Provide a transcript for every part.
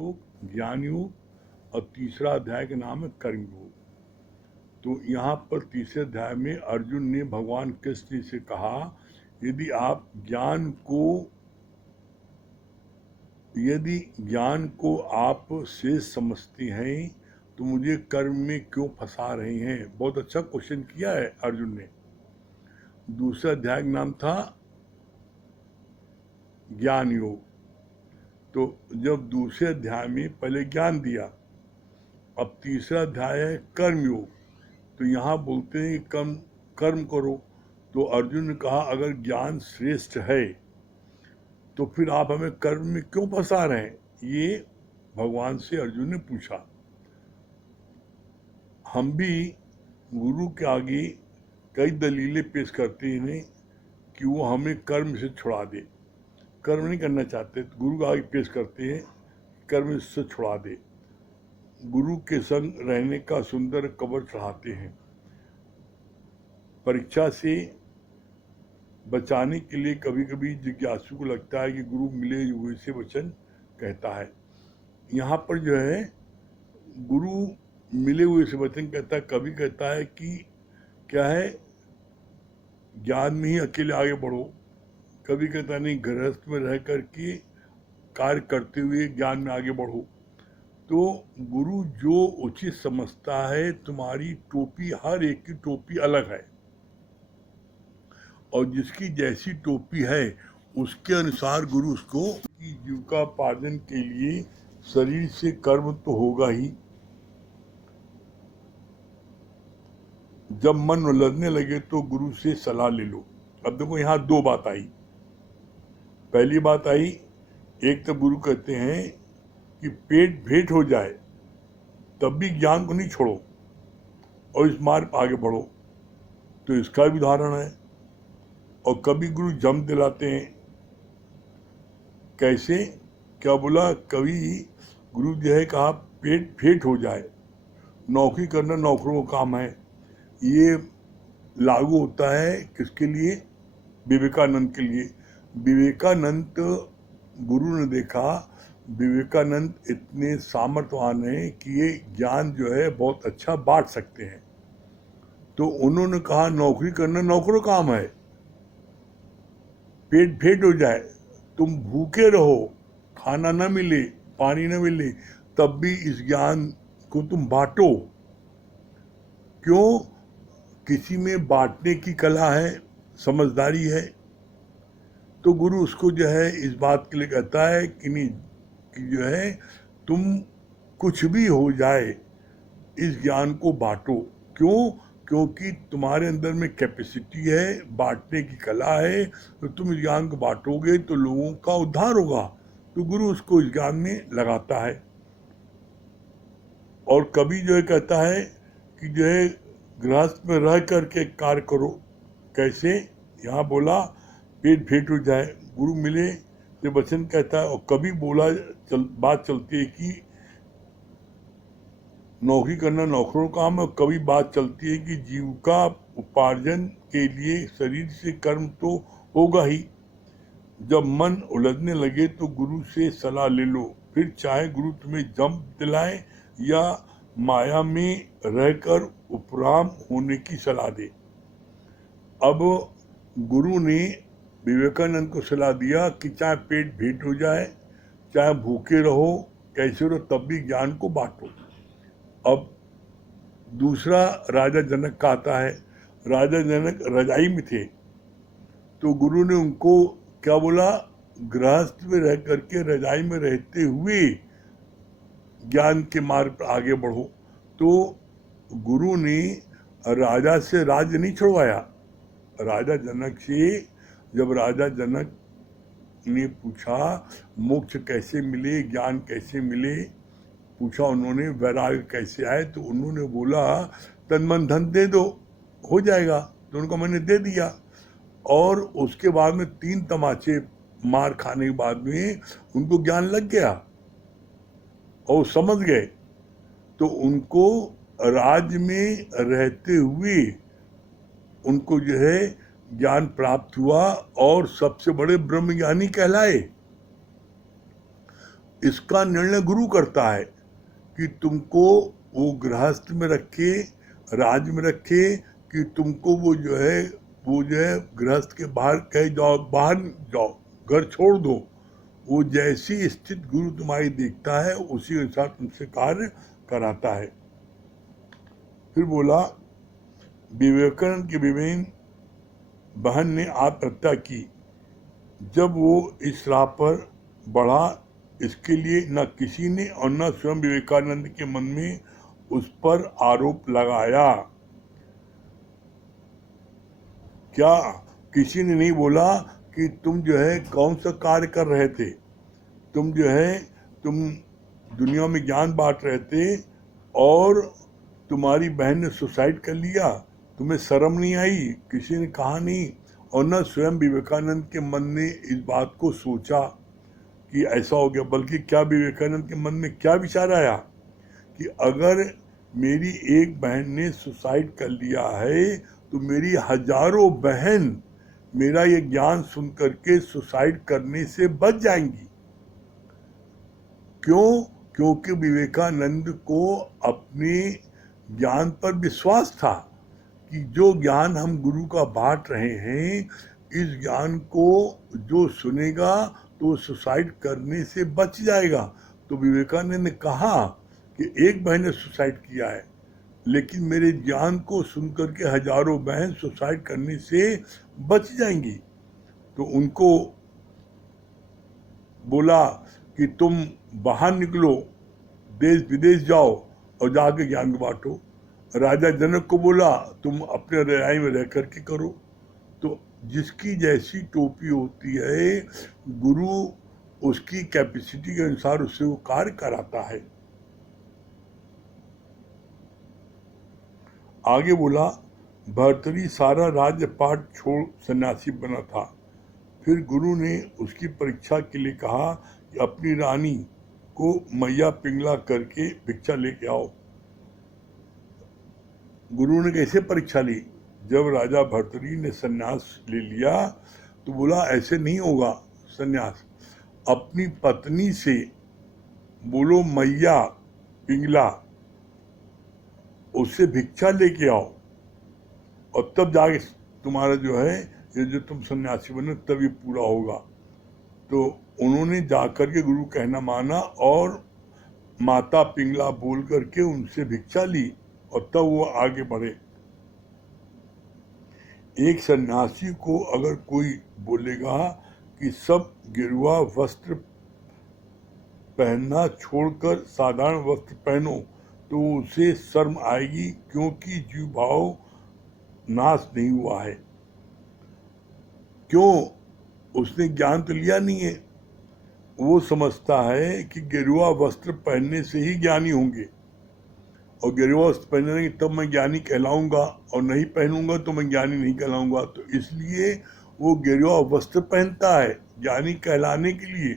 योग, ज्ञान योग और तीसरा अध्याय का नाम है कर्म योग। तो यहाँ पर तीसरे अध्याय में अर्जुन ने भगवान कृष्ण से कहा, यदि ज्ञान को आप शेष समझती हैं तो मुझे कर्म में क्यों फंसा रही हैं। बहुत अच्छा क्वेश्चन किया है अर्जुन ने। दूसरा अध्याय का नाम था ज्ञान योग। तो जब दूसरे अध्याय में पहले ज्ञान दिया, अब तीसरा अध्याय है कर्म योग। तो यहाँ बोलते हैं कर्म करो। तो अर्जुन ने कहा, अगर ज्ञान श्रेष्ठ है तो फिर आप हमें कर्म में क्यों फंसा रहे हैं। ये भगवान से अर्जुन ने पूछा। हम भी गुरु के आगे कई दलीलें पेश करते हैं कि वो हमें कर्म से छुड़ा दे। कर्म नहीं करना चाहते तो गुरु के आगे पेश करते हैं, कर्म से छुड़ा दे। गुरु के संग रहने का सुंदर कवर चढ़ाते हैं। परीक्षा से बचाने के लिए कभी कभी जिज्ञासु को लगता है कि गुरु मिले हुए से वचन कहता है। यहाँ पर जो है गुरु मिले हुए से वचन कहता है। कभी कहता है कि क्या है, ज्ञान में ही अकेले आगे बढ़ो। कभी कहता नहीं, गृहस्थ में रह कर के कार्य करते हुए ज्ञान में आगे बढ़ो। तो गुरु जो उचित समझता है, तुम्हारी टोपी, हर एक की टोपी अलग है और जिसकी जैसी टोपी है उसके अनुसार गुरु उसको जीविकोपार्जन के लिए शरीर से कर्म तो होगा ही। जब मन उलझने लगे तो गुरु से सलाह ले लो। अब देखो यहाँ दो बात आई। पहली बात आई, एक तो गुरु कहते हैं कि पेट भेंट हो जाए तब भी ज्ञान को नहीं छोड़ो और इस मार्ग पर आगे बढ़ो। तो इसका भी उदाहरण है। और कभी गुरु जम दिलाते हैं। कैसे, क्या बोला, कभी गुरु जो है कहा पेट भेंट हो जाए। नौकरी करना नौकरों का काम है। ये लागू होता है किसके लिए, विवेकानंद के लिए। विवेकानंद गुरु ने देखा, विवेकानंद इतने सामर्थ्यवान हैं कि ये ज्ञान जो है बहुत अच्छा बांट सकते हैं। तो उन्होंने कहा नौकरी करना नौकरों का काम है। पेट भेंट हो जाए, तुम भूखे रहो, खाना न मिले, पानी न मिले, तब भी इस ज्ञान को तुम बांटो। क्यों, किसी में बांटने की कला है, समझदारी है। तो गुरु उसको जो है इस बात के लिए कहता है कि नहीं, कि जो है तुम कुछ भी हो जाए इस ज्ञान को बांटो। क्यों, क्योंकि तुम्हारे अंदर में कैपेसिटी है, बांटने की कला है। तो तुम इस ज्ञान को बांटोगे तो लोगों का उद्धार होगा। तो गुरु उसको इस ज्ञान में लगाता है। और कभी जो है कहता है कि जो है गृहस्थ में रह करके कार्य करो। कैसे, यहाँ बोला पेट भेंट हो जाए, गुरु मिले से वचन कहता है। और कभी बोला बात चलती है कि नौकरी करना नौकरों का काम है। और कभी बात चलती है कि जीविका उपार्जन के लिए शरीर से कर्म तो होगा ही। जब मन उलझने लगे तो गुरु से सलाह ले लो। फिर चाहे गुरु तुम्हें जम दिलाए या माया में रहकर उपराम होने की सलाह दे। अब गुरु ने विवेकानंद को सलाह दिया कि चाहे पेट भेंट हो जाए, चाहे भूखे रहो, कैसे रहो, तब भी ज्ञान को बांटो। अब दूसरा राजा जनक का आता है। राजा जनक रजाई में थे तो गुरु ने उनको क्या बोला, गृहस्थ में रह करके रजाई में रहते हुए ज्ञान के मार्ग पर आगे बढ़ो। तो गुरु ने राजा से राज्य नहीं छुड़वाया। राजा जनक से जब राजा जनक ने पूछा मोक्ष कैसे मिले, ज्ञान कैसे मिले, पूछा उन्होंने वैराग्य कैसे आए, तो उन्होंने बोला तन मन धन दे दो, हो जाएगा। तो उनको मैंने दे दिया। और उसके बाद में 3 तमाचे मार खाने के बाद में उनको ज्ञान लग गया और समझ गए। तो उनको राज्य में रहते हुए उनको जो है ज्ञान प्राप्त हुआ और सबसे बड़े ब्रह्मज्ञानी कहलाए। इसका निर्णय गुरु करता है कि तुमको वो गृहस्थ में रखे, राज में रखे, कि तुमको वो जो है गृहस्थ के बाहर कहे जाओ, बाहर जाओ, घर छोड़ दो। वो जैसी स्थिति गुरु तुम्हारी देखता है उसी अनुसार तुमसे कार्य कराता है। फिर बोला, विवेकानंद की विवेन बहन ने आत्महत्या की। जब वो इस राह पर बढ़ा, इसके लिए न किसी ने और न स्वयं विवेकानंद के मन में उस पर आरोप लगाया। क्या किसी ने नहीं बोला कि तुम जो है कौन सा कार्य कर रहे थे? तुम दुनिया में ज्ञान बांट रहे थे और तुम्हारी बहन ने सुसाइड कर लिया, तुम्हें शर्म नहीं आई? किसी ने कहा नहीं। और न स्वयं विवेकानंद के मन ने इस बात को सोचा कि ऐसा हो गया, बल्कि क्या विवेकानंद के मन में क्या विचार आया कि अगर मेरी एक बहन ने सुसाइड कर लिया है तो मेरी हजारों बहन मेरा ये ज्ञान सुन करके सुसाइड करने से बच जाएंगी। क्यों? क्योंकि विवेकानंद को अपने ज्ञान पर विश्वास था कि जो ज्ञान हम गुरु का बांट रहे हैं, इस ज्ञान को जो सुनेगा तो सुसाइड करने से बच जाएगा। तो विवेकानंद ने कहा कि एक बहन ने सुसाइड किया है, लेकिन मेरे ज्ञान को सुनकर के हजारों बहन सुसाइड करने से बच जाएंगी। तो उनको बोला कि तुम बाहर निकलो, देश विदेश जाओ और जाके ज्ञान बांटो। राजा जनक को बोला तुम अपने रजाई में रह करके करो। तो जिसकी जैसी टोपी होती है, गुरु उसकी कैपेसिटी के अनुसार उससे वो कार्य कराता है। आगे बोला, भर्तरी सारा राज्य पाठ छोड़ सन्यासी बना था। फिर गुरु ने उसकी परीक्षा के लिए कहा कि अपनी रानी को मैया पिंगला करके भिक्षा लेके आओ। गुरु ने कैसे परीक्षा ली? जब राजा भर्तरी ने सन्यास ले लिया तो बोला ऐसे नहीं होगा सन्यास, अपनी पत्नी से बोलो मैया पिंगला, उससे भिक्षा लेके आओ और तब जाके तुम्हारा जो है ये जो तुम सन्यासी बने तब ये पूरा होगा। तो उन्होंने जाकर के गुरु कहना माना और माता पिंगला बोल करके उनसे भिक्षा ली और तब वो आगे बढ़े। एक सन्यासी को अगर कोई बोलेगा कि सब गेरुआ वस्त्र पहनना छोड़कर साधारण वस्त्र पहनो तो उसे शर्म आएगी, क्योंकि जीव भाव नाश नहीं हुआ है। क्यों? उसने ज्ञान तो लिया नहीं है। वो समझता है कि गेरुआ वस्त्र पहनने से ही ज्ञानी होंगे और गेरुआ वस्त्र पहनेंगे तब मैं ज्ञानी कहलाऊंगा और नहीं पहनूंगा तो मैं ज्ञानी नहीं कहलाऊंगा। तो इसलिए वो गेरुआ वस्त्र पहनता है ज्ञानी कहलाने के लिए।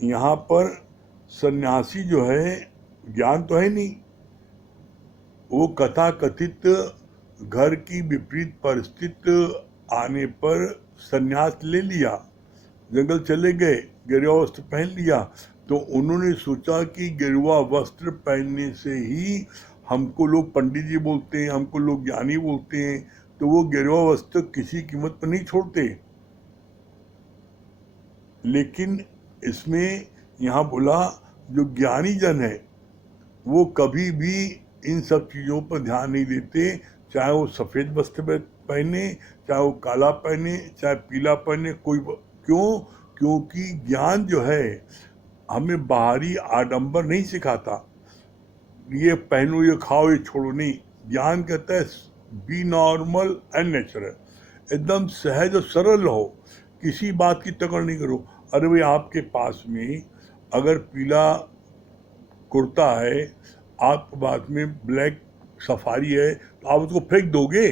यहाँ पर सन्यासी जो है ज्ञान तो है नहीं, वो कथा कथित घर की विपरीत परिस्थिति आने पर सन्यास ले लिया, जंगल चले गए, गेरुआ वस्त्र पहन लिया। तो उन्होंने सोचा कि गेरुआ वस्त्र पहनने से ही हमको लोग पंडित जी बोलते हैं, हमको लोग ज्ञानी बोलते हैं, तो वो गेरुआ वस्त्र किसी कीमत पर नहीं छोड़ते। लेकिन इसमें यहाँ बोला जो ज्ञानी जन है वो कभी भी इन सब चीज़ों पर ध्यान नहीं देते, चाहे वो सफ़ेद वस्त्र पहने, चाहे वो काला पहने, चाहे पीला पहने, कोई क्यों? क्योंकि ज्ञान जो है हमें बाहरी आडंबर नहीं सिखाता, ये पहनो, ये खाओ, ये छोड़ो, नहीं। ज्ञान कहता है बी नॉर्मल एंड नेचुरल, एकदम सहज और सरल रहो, किसी बात की तकड़ नहीं करो। अरे भाई आपके पास में अगर पीला कुर्ता है, आपके पास में ब्लैक सफारी है, तो आप उसको फेंक दोगे?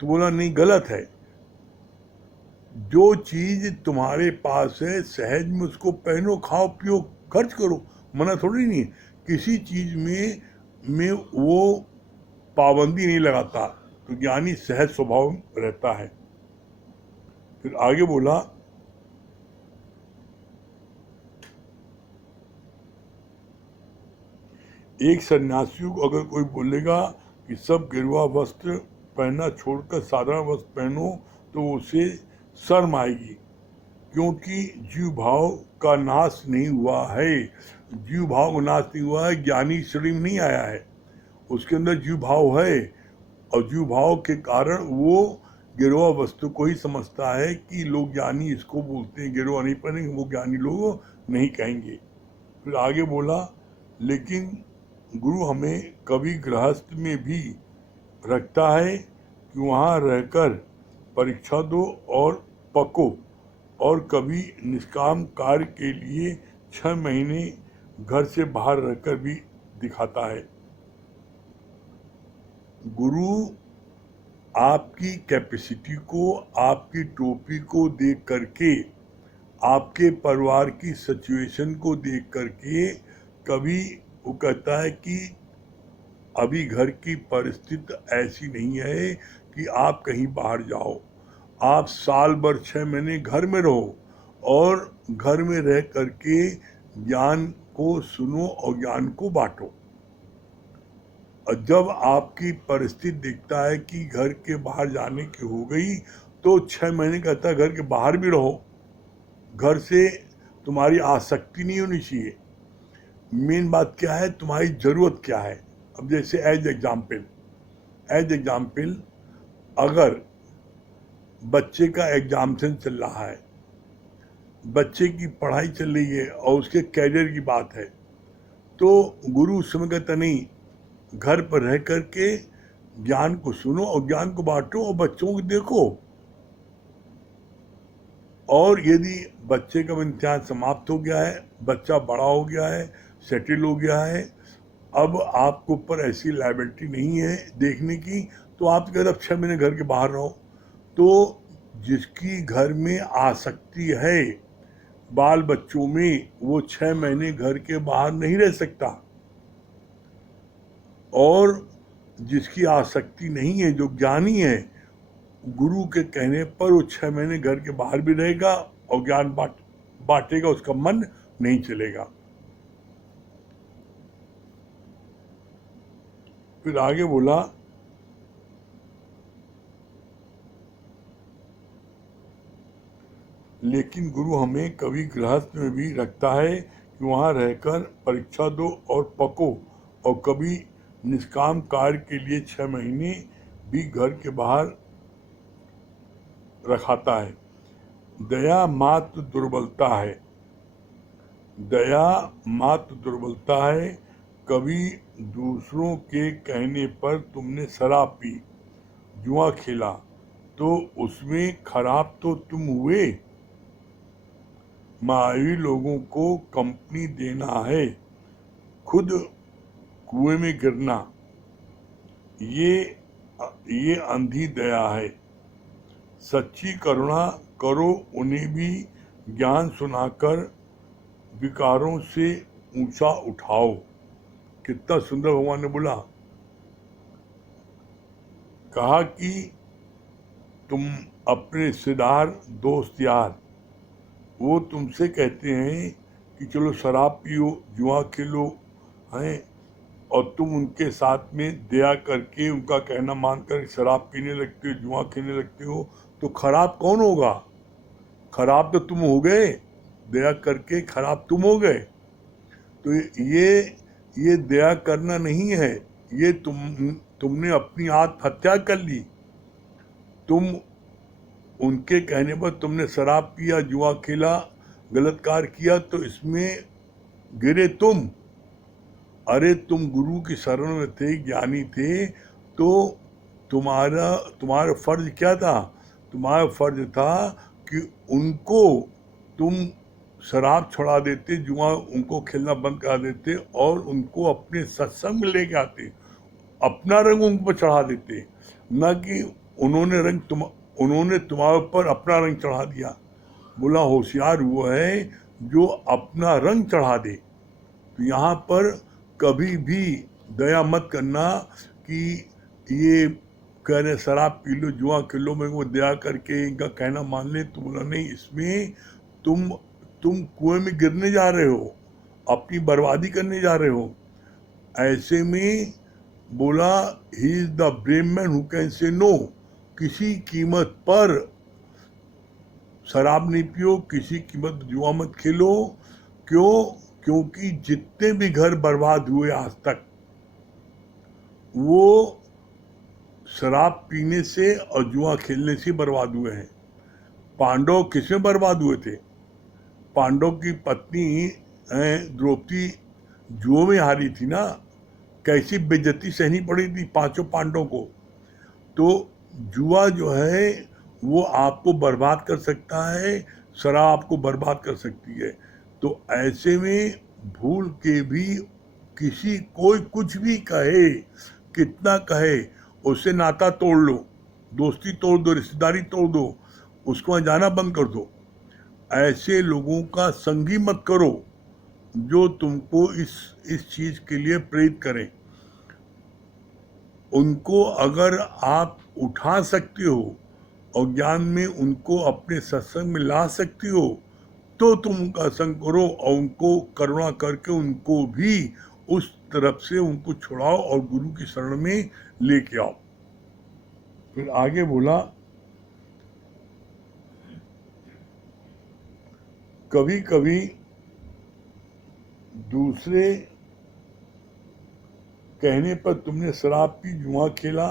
तो बोला नहीं, गलत है। जो चीज तुम्हारे पास है सहज में उसको पहनो, खाओ, पियो, खर्च करो, मना थोड़ी नहीं। किसी चीज में वो पाबंदी नहीं लगाता। तो ज्ञानी सहज स्वभाव रहता है। फिर आगे बोला, एक सन्यासियों को अगर कोई बोलेगा कि सब गिरवा वस्त्र पहनना छोड़कर साधारण वस्त्र पहनो तो उसे शर्म आएगी, क्योंकि जीव भाव का नाश नहीं हुआ है। जीव भाव का नाश नहीं हुआ है, ज्ञानी श्रेणी में नहीं आया है, उसके अंदर जीव भाव है, और जीव भाव के कारण वो गिरवा वस्तु को ही समझता है कि लोग ज्ञानी इसको बोलते हैं, गिरवा नहीं पहनेंगे वो ज्ञानी लोग नहीं कहेंगे। फिर आगे बोला, लेकिन गुरु हमें कभी गृहस्थ में भी रखता है कि वहाँ रहकर परीक्षा दो और पको, और कभी निष्काम कार्य के लिए 6 महीने घर से बाहर रहकर भी दिखाता है। गुरु आपकी कैपेसिटी को, आपकी टोपी को देख करके, आपके परिवार की सिचुएशन को देख करके, कभी वो कहता है कि अभी घर की परिस्थिति ऐसी नहीं है कि आप कहीं बाहर जाओ, आप साल भर 6 महीने घर में रहो और घर में रह करके ज्ञान को सुनो और ज्ञान को बांटो। और जब आपकी परिस्थिति दिखता है कि घर के बाहर जाने की हो गई तो 6 महीने कहता है घर के बाहर भी रहो, घर से तुम्हारी आसक्ति नहीं होनी चाहिए। मेन बात क्या है, तुम्हारी ज़रूरत क्या है। अब जैसे एज एग्जाम्पल अगर बच्चे का एग्जामिनेशन चल रहा है, बच्चे की पढ़ाई चल रही है और उसके कैरियर की बात है, तो गुरु उस समय कहता नहीं, घर पर रह करके ज्ञान को सुनो और ज्ञान को बांटो और बच्चों को देखो। और यदि बच्चे का इम्तिहान समाप्त हो गया है, बच्चा बड़ा हो गया है, सेटल हो गया है, अब आपके ऊपर ऐसी लायबिलिटी नहीं है देखने की, तो आप कहते अब 6 महीने घर के बाहर रहो। तो जिसकी घर में आसक्ति है बाल बच्चों में, वो 6 महीने घर के बाहर नहीं रह सकता, और जिसकी आसक्ति नहीं है, जो ज्ञानी है, गुरु के कहने पर वो 6 महीने घर के बाहर भी रहेगा और ज्ञान बांटेगा, उसका मन नहीं चलेगा। फिर आगे बोला, लेकिन गुरु हमें कभी गृहस्थ में भी रखता है कि वहाँ रहकर परीक्षा दो और पको, और कभी निष्काम कार्य के लिए 6 महीने भी घर के बाहर रखाता है। दया मात्र दुर्बलता है, दया मात्र दुर्बलता है। कभी दूसरों के कहने पर तुमने शराब पी, जुआ खेला, तो उसमें खराब तो तुम हुए। मायावी लोगों को कंपनी देना है, खुद कुएं में गिरना, ये अंधी दया है। सच्ची करुणा करो, उन्हें भी ज्ञान सुनाकर विकारों से ऊंचा उठाओ। कितना सुंदर भगवान ने बोला, कहा कि तुम अपने रिश्तेदार, दोस्त, यार, वो तुमसे कहते हैं कि चलो शराब पियो, जुआ खेलो हैं, और तुम उनके साथ में दया करके उनका कहना मानकर शराब पीने लगते हो, जुआ खेलने लगते हो, तो खराब कौन होगा? खराब तो तुम हो गए, दया करके खराब तुम हो गए। तो ये दया करना नहीं है, ये तुमने अपनी आत्महत्या कर ली। तुम उनके कहने पर तुमने शराब पिया, जुआ खेला, गलत कार्य किया, तो इसमें गिरे तुम। अरे तुम गुरु की शरण में थे, ज्ञानी थे, तो तुम्हारा फर्ज क्या था? तुम्हारा फर्ज था कि उनको तुम शराब छुड़ा देते, जुआ उनको खेलना बंद करा देते और उनको अपने सत्संग में लेके आते, अपना रंग उन पर चढ़ा देते, न कि उन्होंने तुम्हारे ऊपर अपना रंग चढ़ा दिया। बोला होशियार वो है जो अपना रंग चढ़ा दे। तो यहाँ पर कभी भी दया मत करना कि ये कह रहे शराब पी लो, जुआ खेलो, मैं वो दया करके इनका कहना मान ले। तो बोला नहीं, इसमें तुम कुएं में गिरने जा रहे हो, अपनी बर्बादी करने जा रहे हो। ऐसे में बोला he is the brave man who can say no, किसी कीमत पर शराब नहीं पियो, किसी कीमत जुआ मत खेलो। क्यों? क्योंकि जितने भी घर बर्बाद हुए आज तक वो शराब पीने से और जुआ खेलने से बर्बाद हुए हैं। पांडव किसमें बर्बाद हुए थे? पांडव की पत्नी द्रौपदी जुओ में हारी थी ना, कैसी बेइज्जती सहनी पड़ी थी पांचों पांडवों को। तो जुआ जो है वो आपको बर्बाद कर सकता है, शराब आपको बर्बाद कर सकती है। तो ऐसे में भूल के भी कोई कुछ भी कहे, कितना कहे, उससे नाता तोड़ लो, दोस्ती तोड़ दो, रिश्तेदारी तोड़ दो, उसको वहाँ जाना बंद कर दो। ऐसे लोगों का संगी मत करो जो तुमको इस चीज के लिए प्रेरित करें। उनको अगर आप उठा सकते हो और ज्ञान में उनको अपने सत्संग में ला सकते हो तो तुम उनका संग करो और उनको करुणा करके उनको भी उस तरफ से उनको छुड़ाओ और गुरु की शरण में लेके आओ। फिर आगे बोला, कभी कभी दूसरे कहने पर तुमने शराब पी, जुआ खेला,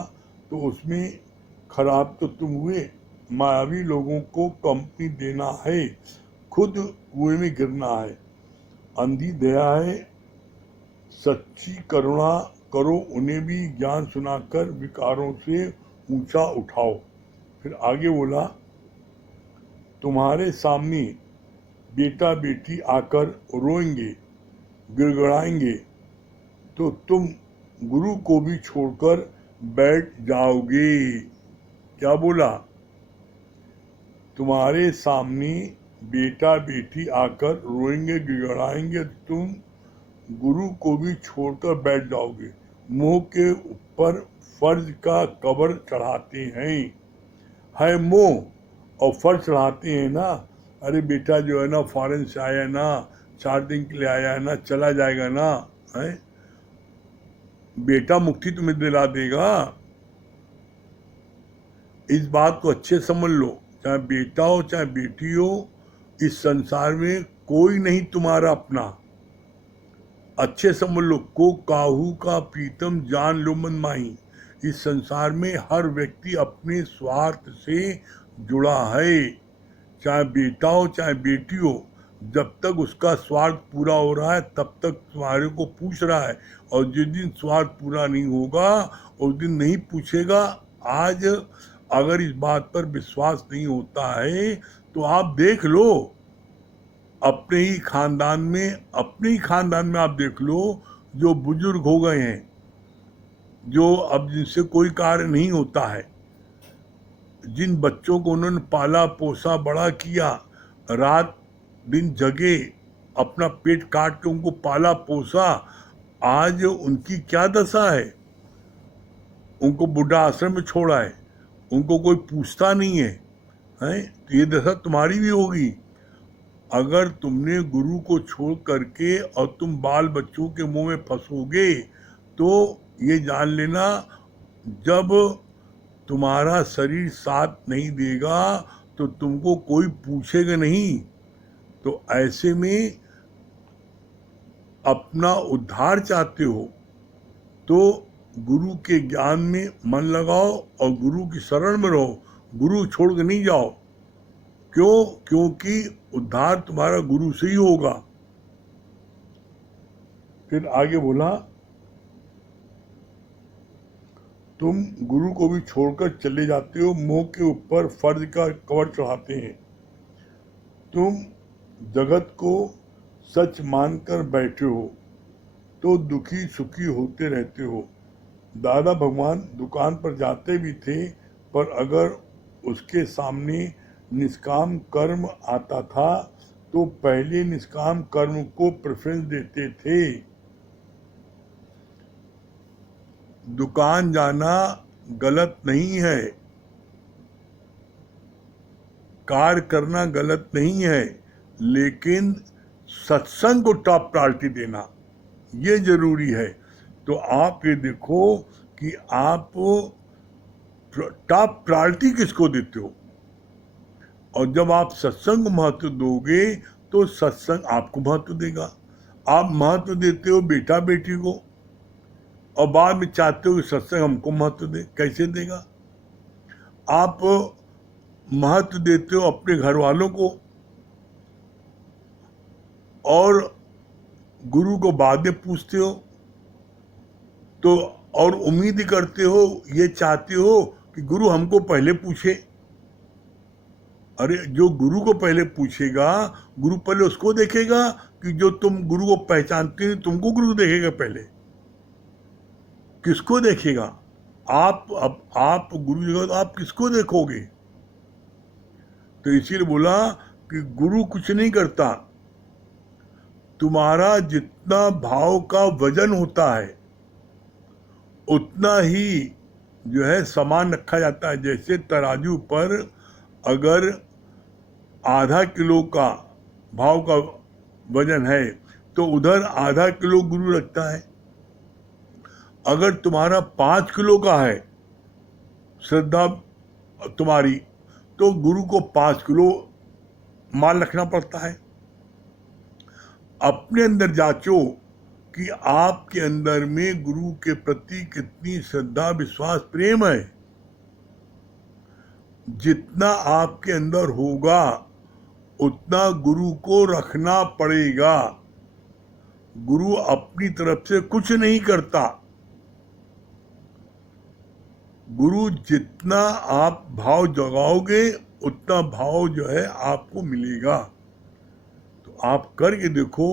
तो उसमें खराब तो तुम हुए। मायावी लोगों को कंपनी देना है, खुद कुएं में गिरना है। अंधी दया है, सच्ची करुणा करो, उन्हें भी ज्ञान सुनाकर विकारों से ऊंचा उठाओ। फिर आगे बोला, तुम्हारे सामने बेटा बेटी आकर रोएंगे, गिड़गिड़ाएंगे, तो तुम गुरु को भी छोड़कर बैठ जाओगे। क्या बोला? तुम्हारे सामने बेटा बेटी आकर रोएंगे, गिड़गिड़ाएंगे, तुम गुरु को भी छोड़कर बैठ जाओगे। मुंह के ऊपर फर्ज का कवर चढ़ाते हैं, है मोह और फर्ज चढ़ाते हैं ना। अरे बेटा जो है ना फॉरेन से आया है ना, 4 दिन के लिए आया है ना, चला जाएगा ना, है बेटा मुक्ति तुम्हें दिला देगा। इस बात को अच्छे समझ लो, चाहे बेटा हो चाहे बेटी हो, इस संसार में कोई नहीं तुम्हारा अपना। अच्छे समझ लो, को काहू का प्रीतम जान लो मन माही। इस संसार में हर व्यक्ति अपने स्वार्थ से जुड़ा है, चाहे बेटा हो चाहे बेटी हो। जब तक उसका स्वार्थ पूरा हो रहा है तब तक तुम्हारे को पूछ रहा है, और जिस दिन स्वार्थ पूरा नहीं होगा उस दिन नहीं पूछेगा। आज अगर इस बात पर विश्वास नहीं होता है तो आप देख लो, अपने ही खानदान में आप देख लो, जो बुजुर्ग हो गए हैं, जो अब जिनसे कोई कार्य नहीं होता है, जिन बच्चों को उन्होंने पाला पोसा बड़ा किया, रात दिन जगे, अपना पेट काट के उनको पाला पोसा, आज उनकी क्या दशा है? उनको बुढ़ा आश्रम में छोड़ा है, उनको कोई पूछता नहीं है, हैं? तो ये दशा तुम्हारी भी होगी अगर तुमने गुरु को छोड़ करके और तुम बाल बच्चों के मुंह में फंसोगे। तो ये जान लेना, जब तुम्हारा शरीर साथ नहीं देगा तो तुमको कोई पूछेगा नहीं। तो ऐसे में अपना उद्धार चाहते हो तो गुरु के ज्ञान में मन लगाओ और गुरु की शरण में रहो, गुरु छोड़ के नहीं जाओ। क्यों? क्योंकि उद्धार तुम्हारा गुरु से ही होगा। फिर आगे बोला, तुम गुरु को भी छोड़कर चले जाते हो, मुंह के ऊपर फर्ज का कवर चढ़ाते हैं। तुम जगत को सच मानकर बैठे हो तो दुखी सुखी होते रहते हो। दादा भगवान दुकान पर जाते भी थे, पर अगर उसके सामने निष्काम कर्म आता था तो पहले निष्काम कर्म को प्रेफरेंस देते थे। दुकान जाना गलत नहीं है, कार्य करना गलत नहीं है, लेकिन सत्संग को टॉप प्रायोरिटी देना ये जरूरी है। तो आप ये देखो कि आप टॉप प्रायोरिटी किसको देते हो। और जब आप सत्संग को महत्व दोगे तो सत्संग आपको महत्व देगा। आप महत्व देते हो बेटा बेटी को और बाद में चाहते हो कि सत्संग हमको महत्व दे, कैसे देगा। आप महत्व देते हो अपने घर वालों को और गुरु को बाद में पूछते हो, तो और उम्मीद करते हो, ये चाहते हो कि गुरु हमको पहले पूछे। अरे जो गुरु को पहले पूछेगा, गुरु पहले उसको देखेगा कि जो तुम गुरु को पहचानते नहीं, तुमको गुरु देखेगा पहले? किसको देखेगा? आप गुरु देखेगा तो आप किसको देखोगे? तो इसीलिए बोला कि गुरु कुछ नहीं करता, तुम्हारा जितना भाव का वजन होता है उतना ही जो है सामान रखा जाता है। जैसे तराजू पर अगर आधा किलो का भाव का वजन है तो उधर आधा किलो गुरु रखता है। अगर तुम्हारा 5 किलो का है श्रद्धा तुम्हारी, तो गुरु को 5 किलो माल रखना पड़ता है। अपने अंदर जांचो कि आपके अंदर में गुरु के प्रति कितनी श्रद्धा विश्वास प्रेम है। जितना आपके अंदर होगा उतना गुरु को रखना पड़ेगा। गुरु अपनी तरफ से कुछ नहीं करता। गुरु जितना आप भाव जगाओगे उतना भाव जो है आपको मिलेगा। तो आप करके देखो,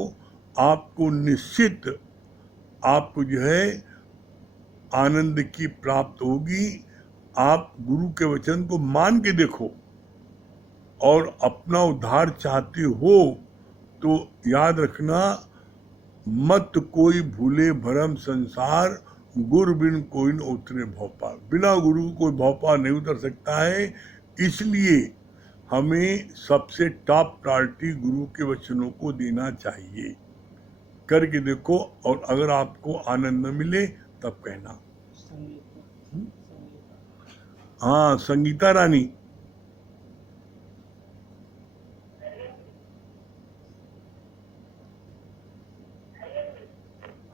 आपको निश्चित आपको जो है आनंद की प्राप्त होगी। आप गुरु के वचन को मान के देखो और अपना उद्धार चाहते हो तो याद रखना, मत कोई भूले भरम संसार, गुरु बिन कोई न उतरे भव पार। बिना गुरु कोई भव पार नहीं उतर सकता है। इसलिए हमें सबसे टॉप प्रायोरिटी गुरु के वचनों को देना चाहिए। करके देखो, और अगर आपको आनंद न मिले तब कहना। हाँ, संगीता रानी।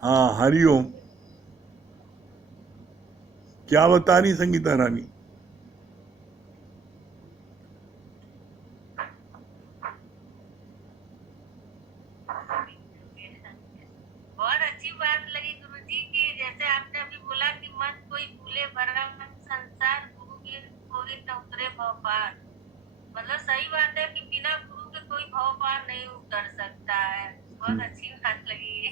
हाँ, हरिओम। क्या बता रही संगीता रानी? बहुत अच्छी बात लगी गुरुजी की, जैसे आपने अभी बोला कि मत कोई भूले भरम संसार, गुरु के कोई न उतरे भव पार। मतलब सही बात है कि बिना गुरु के कोई भव पार नहीं उतर सकता है। बहुत अच्छी बात लगी ये।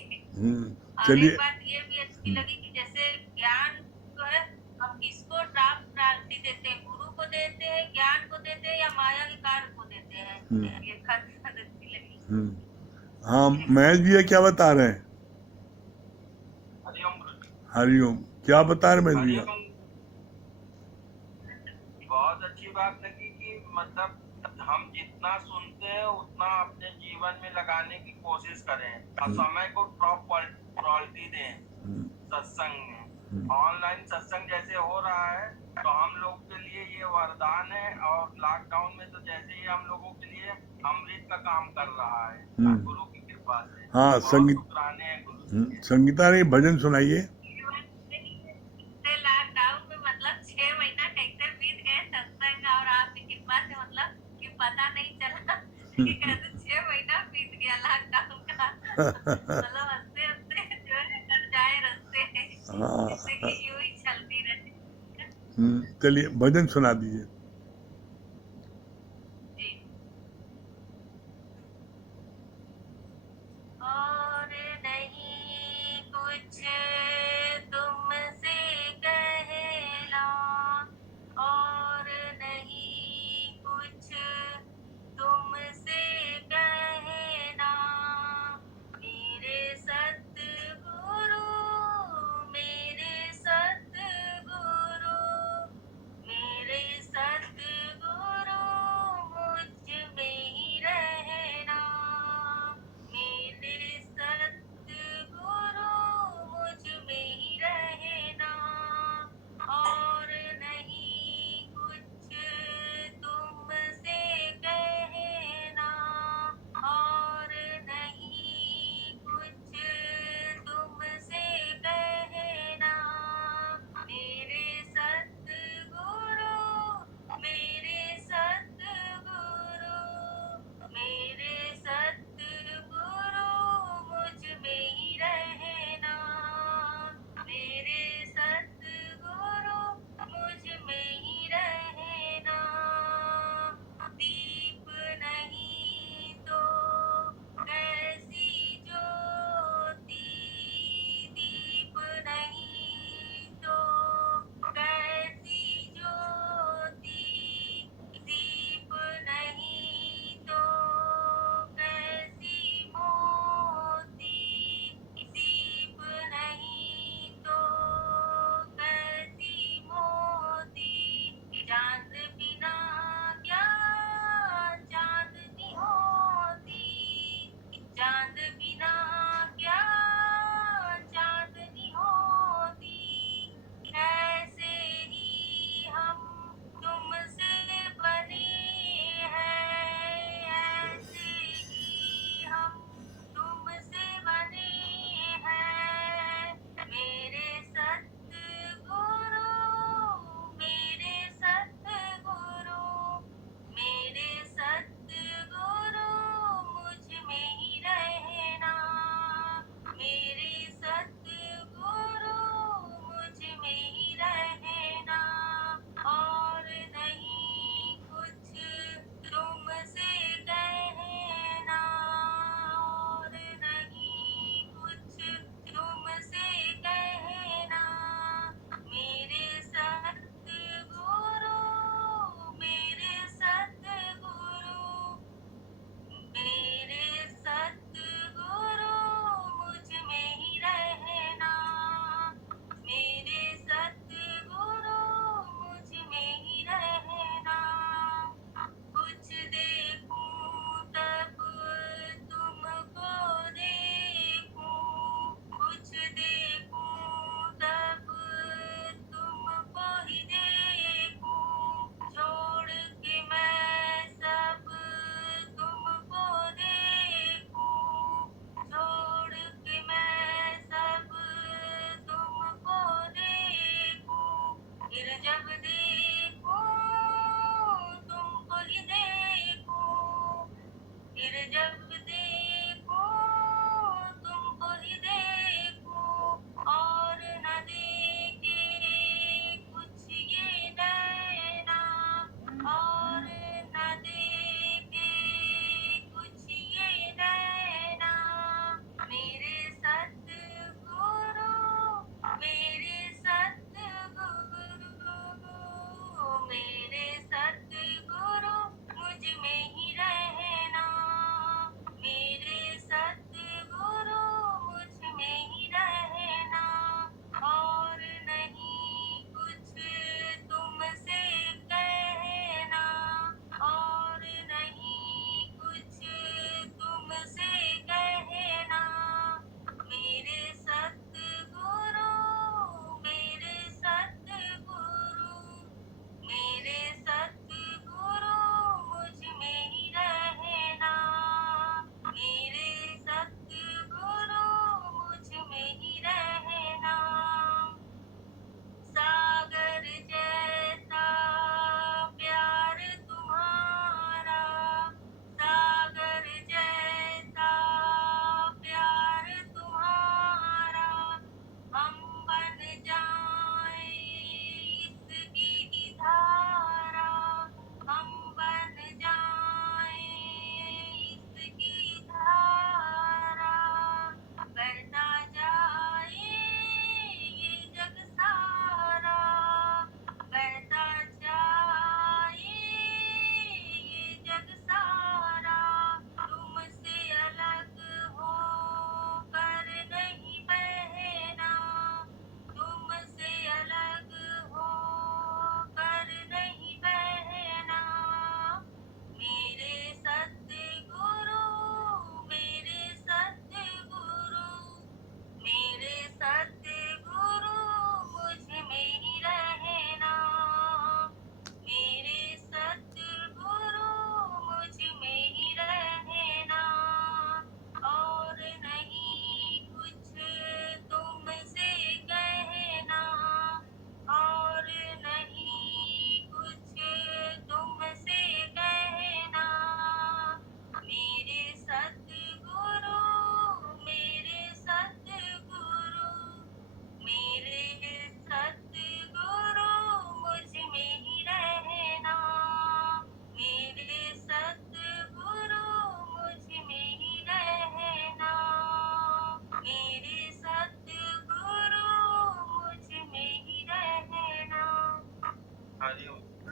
और चलिए। एक बात ये भी अच्छी लगी कि जैसे ज्ञान जो है हम किसको टॉप प्रायोरिटी देते हैं, गुरु को देते हैं, ज्ञान को देते हैं, या माया के कार्य को देते हैं। ये बात अच्छी लगी। हाँ, महेश भैया क्या बता रहे हैं? हरिओम। क्या बता रहे महेश भैया? बहुत अच्छी बात लगी कि मतलब हम जितना सुनते हैं उतना अपने जीवन में लगाने की कोशिश करें और समय को टॉप प्रायोरिटी दें। सत्संग में ऑनलाइन सत्संग जैसे हो रहा है तो हम लोग के लिए ये वरदान है, और लॉकडाउन में तो जैसे ही हम लोगों के लिए अमृत का काम कर रहा है गुरु की कृपा से। हाँ, शुक्राने हैं गुरु जी। संगीता ने भजन सुनाइए। लॉकडाउन में मतलब 6 महीना कैसे बीत गए सत्संग और आपकी कृपा से, मतलब कि पता नहीं चला कि कैसे 6 महीना बीत गया लॉकडाउन का। मतलब हंसते हंसते जो है कट जाए रास्ते, जिंदगी यूं ही चलती रहे। चलिए भजन सुना दीजिए। और नहीं कुछ तुमसे कहना, और नहीं कुछ तुमसे कहना, मेरे सतगुरु, मेरे सतगुरु, मेरे सतगुरु।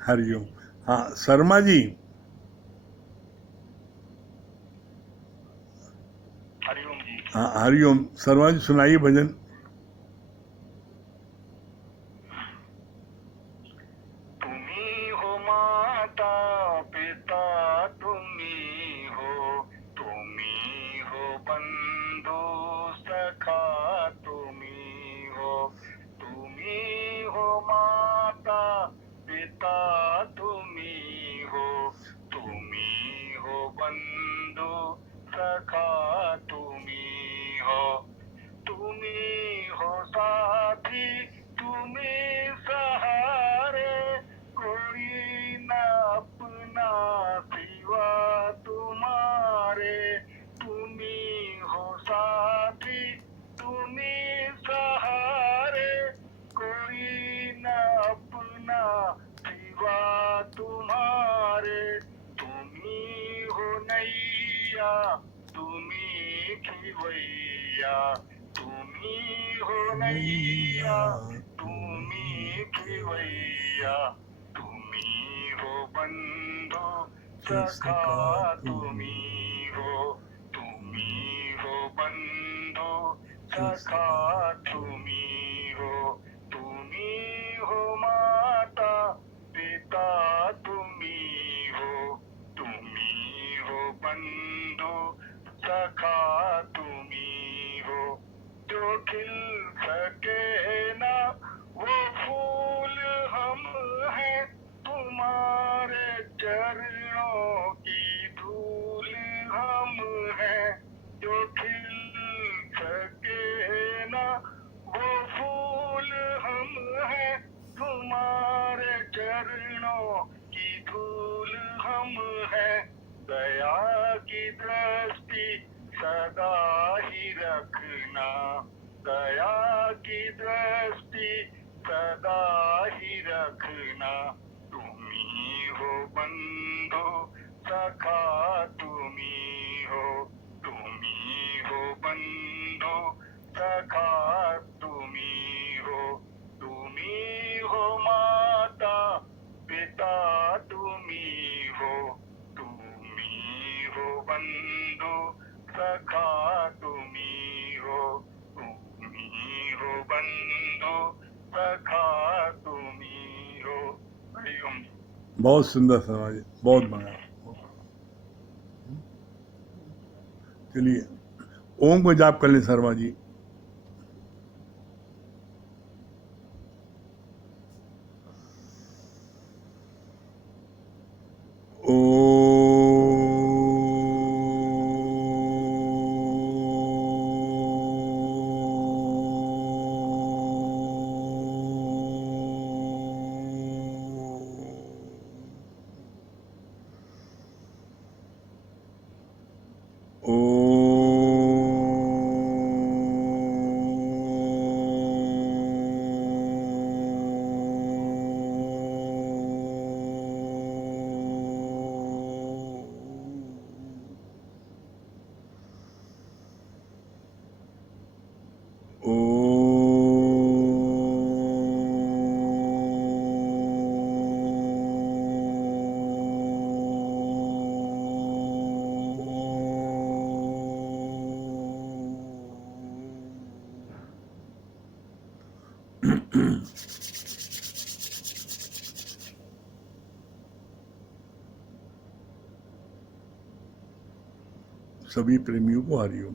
हरिओम। हाँ शर्मा जी, हरिओम जी। हाँ हरिओम। शर्मा जी सुनाइए भजन। तुम्ही हो माता पिता, तुम्ही हो बंधु सखा, तुम्ही हो माता पिता, तुम्ही हो बंधु सखा, तुम्ही हो साथी, तुम्ही सहारे, कोई न अपना सिवा तुम्हारे, तुम्ही हो साथी, तुम्ही सहारे, कोई न अपना सिवा तुम्हारे, तुम्ही हो नैया, तुम्ही खिवैया, तुम्ही हो नैया, तुम्ही खिवैया, तुम्ही हो बंधु सखा, तुम्ही हो बंधु सखा, तुम्ही हो माता पिता, तुम्ही हो बंधु सखा, तुम्ही हो। जो खिल सके ना वो फूल हम हैं, तुम्हारे चरणों की धूल हम हैं। जो खिल सके ना वो फूल हम हैं, तुम्हारे चरणों की धूल हम हैं। दया की दृष्टि सदा ही रखना, दया की दृष्टि सदा ही रखना, तुम्ही हो बंधु सखा, तुम्ही हो बंधु सखा, तुम्ही हो माता पिता, तुम्ही हो बंधु सखा, तुम्ही हो बंधु सखा, तुम्ही हो। हरिओम। बहुत सुंदर शर्मा जी, बहुत बढ़िया। चलिए ओम को जाप कर लें शर्मा जी। सभी प्रेमियों को हरिओम।